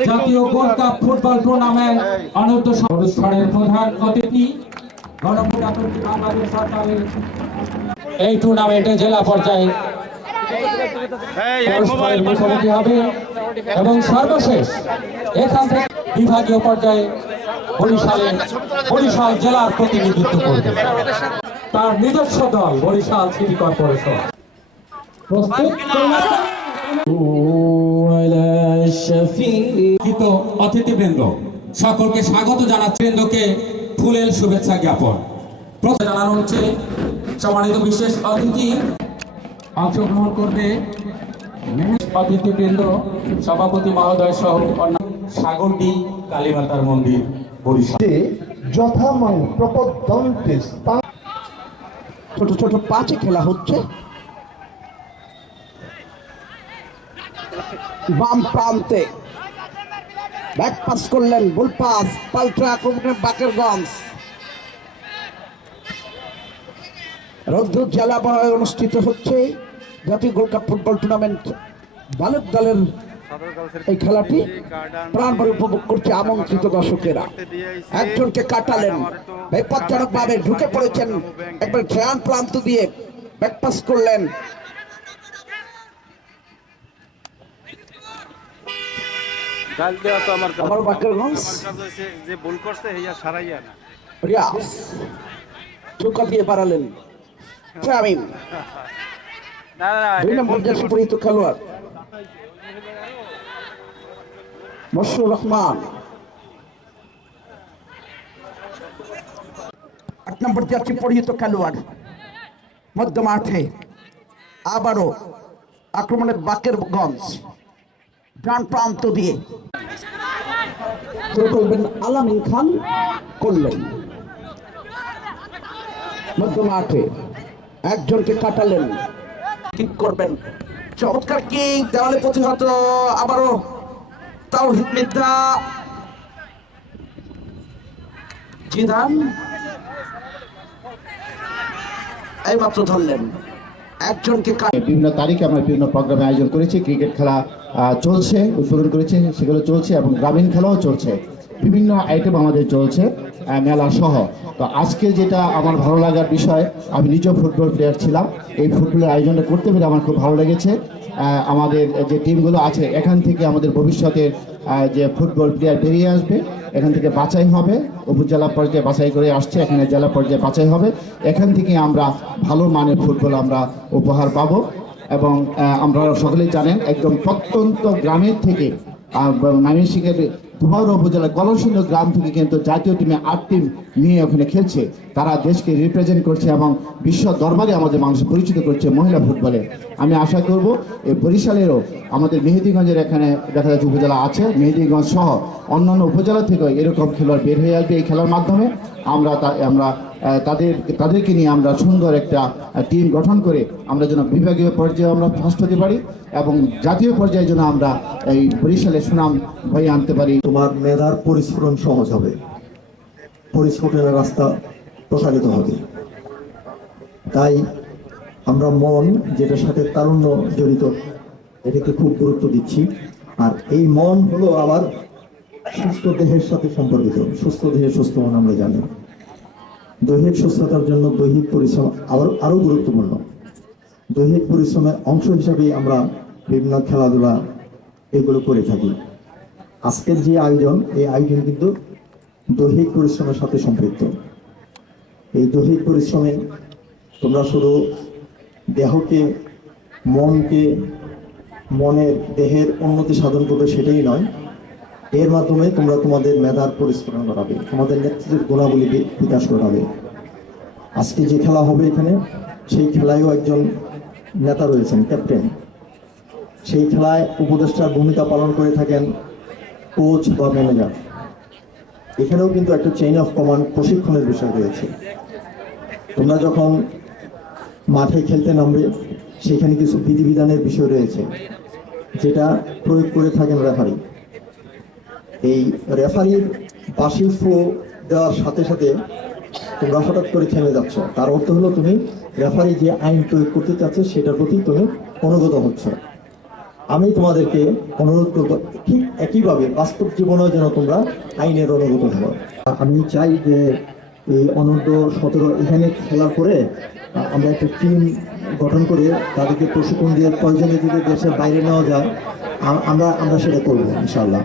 জাতীয় gold cup football tournament অনূর্ধ্ব অনুষ্ঠানের প্রধান অতিথি বাংলাদেশ সরকারের। এই টুর্নামেন্টে জেলা পর্যায়ে মুখোমুখি হবে এবং সর্বশেষ এখান থেকে বিভাগীয় পর্যায়ে বরিশালে বরিশাল জেলার প্রতিনিধিত্ব করবে। তার নিজস্ব দল বরিশাল সিটি কর্পোরেশন। প্রস্তুত? অতিথিবৃন্দ সকলকে স্বাগত জানাচ্ছি। বৃন্দকে ফুলেল শুভেচ্ছা জ্ঞাপন। প্রথমে জানানো হচ্ছে সম্মানিত বিশেষ অতিথি অংশগ্রহণ করবে। অতিথিবৃন্দ সভাপতি মহোদয় সহ অন্যান্য সাগরডি কালীমাতার মন্দির বরিশাল। যে যথামাং প্রপদ্যন্তে স্থান ছোট ছোট পাঁচে খেলা হচ্ছে। বাম প্রান্তে। ব্যাক পাস করলেন গোল পাস, পাল্টা আক্রমণে বাকেরগঞ্জ। রৌদ্র জেলাবয় অনুষ্ঠিত হচ্ছে জাতীয় গোল্ড কাপ ফুটবল টুর্নামেন্ট। বালক দলের এই খেলাটি প্রাণভরে উপভোগ করছে আমন্ত্রিত দর্শকেরা। একজনকে কাটালেন বিপজ্জনক ভাবে ঢুকে পড়েছেন একবার ট্রান প্রান্ত দিয়ে। ব্যাকপাস করলেন গাল দেওয়া তো আমার। আবার বাকেরগঞ্জ আমার কাজ হয়েছে যে ভুল করছে হেয়া সারাইয়া না। রিয়াস চৌকা দিয়ে বাড়ালেন। ট্রামিন না না, দুই নম্বর জার্সি পরিহিত খেলোয়াড়। মশরুর রহমান। আট নম্বর জার্সি পরিহিত খেলোয়াড়। মধ্য মাঠে আবারও আক্রমণের বাকের ডান প্রান্ত দিয়ে আলামিন খান করলেন। মধ্য মাঠে একজনকে কাটালেন। কিক করবেন। চমৎকার কিক, দেওয়ালে প্রতিহত, আবারও তাও মিদ্যা জিদান। এইমাত্র ধরলেন। একজনকে বিভিন্ন তারিখে আমরা বিভিন্ন প্রোগ্রামে আয়োজন করেছি, ক্রিকেট খেলা চলছে, উদ্বোধন করেছে সেগুলো চলছে এবং গ্রামীণ খেলাও চলছে। বিভিন্ন আইটেম আমাদের চলছে মেলা সহ। তো আজকে যেটা আমার ভালো লাগার বিষয়, আমি নিজেও ফুটবল প্লেয়ার ছিলাম। এই ফুটবলের আয়োজনটা করতে পেরে আমার খুব ভালো লেগেছে। আমাদের যে টিমগুলো আছে, এখান থেকে আমাদের ভবিষ্যতের যে ফুটবল প্লেয়ার বেরিয়ে আসবে, এখান থেকে বাছাই হবে, উপজেলা পর্যায়ে বাছাই করে আসছে, এখানে জেলা পর্যায়ে বাছাই হবে। এখান থেকে আমরা ভালো মানের ফুটবল আমরা উপহার পাবো এবং আমরা সকলেই জানেন, একদম প্রত্যন্ত গ্রামের থেকে ময়মনসিংহের ধুমাউড়া উপজেলা কলসিন্দ গ্রাম থেকে কিন্তু জাতীয় টিমে আট টিম নিয়ে ওখানে খেলছে। তারা দেশকে রিপ্রেজেন্ট করছে এবং বিশ্ব দরবারে আমাদের মানুষ পরিচিত করছে মহিলা ফুটবলে। আমি আশা করব, এই বরিশালেরও আমাদের মেহেদিগঞ্জের এখানে দেখা যাচ্ছে উপজেলা আছে। মেহেদিগঞ্জ সহ অন্যান্য উপজেলা থেকেও এরকম খেলোয়াড় বের হয়ে আসবে এই খেলার মাধ্যমে। আমরা তা আমরা তাদের তাদেরকে নিয়ে আমরা সুন্দর একটা টিম গঠন করে আমরা যেন বিভাগীয় পর্যায়ে আমরা ফার্স্ট হতে পারি এবং জাতীয় পর্যায়ে যেন আমরা এই বরিশালের সুনাম বয়ে আনতে পারি। তোমার মেধার পরিস্ফুরণ সহজ হবে। পরিস্ফুটনের রাস্তা প্রসারিত হবে। তাই আমরা মন যেটার সাথে তারুণ্য জড়িত, এটাকে খুব গুরুত্ব দিচ্ছি। আর এই মন হলো আবার সুস্থ দেহের সাথে সম্পর্কিত। সুস্থ দেহে সুস্থ মন আমরা জানি। দৈহিক সুস্থতার জন্য দৈহিক পরিশ্রম আরও আরও গুরুত্বপূর্ণ। দৈহিক পরিশ্রমের অংশ হিসাবেই আমরা বিভিন্ন খেলাধুলা এগুলো করে থাকি। আজকের যে আয়োজন, এই আয়োজন কিন্তু দৈহিক পরিশ্রমের সাথে সম্পৃক্ত। এই দৈহিক পরিশ্রমে তোমরা শুধু দেহকে, মনকে, মনের দেহের উন্নতি সাধন করবে সেটাই নয় এর মাধ্যমে তোমরা তোমাদের মেধার পরিস্ফুরণ করাবে তোমাদের নেতৃত্বের গুণাবলী বিকাশ করাবে আজকে যে খেলা হবে এখানে, সেই খেলায়ও একজন নেতা রয়েছেন, ক্যাপ্টেন। সেই খেলায় উপদেষ্টার ভূমিকা পালন করে থাকেন কোচ বা ম্যানেজার। এখানেও কিন্তু একটা চেইন অফ কমান্ড প্রশিক্ষণের বিষয় রয়েছে। তোমরা যখন মাঠে খেলতে নামবে, সেখানে কিছু বিধিবিধানের বিষয় রয়েছে, যেটা প্রয়োগ করে থাকেন রেফারি এই রেফারির বাসি ফো দেওয়ার সাথে সাথে তোমরা হঠাৎ করে থেমে যাচ্ছ। তার অর্থ হলো তুমি রেফারি যে আইন প্রয়োগ করতে চাচ্ছে, সেটার প্রতি তুমি অনুগত হচ্ছ। আমি তোমাদেরকে অনুরোধ করব, ঠিক একইভাবে বাস্তব জীবনেও যেন তোমরা আইনের অনুগত হও। আমি চাই যে এই অনূর্ধ্ব সতেরো এখানে খেলার পরে আমরা একটা টিম গঠন করে তাদেরকে প্রশিক্ষণ দিয়ে প্রয়োজনে যদি দেশের বাইরে নেওয়া যায় আমরা আমরা সেটা করব ইনশাল্লাহ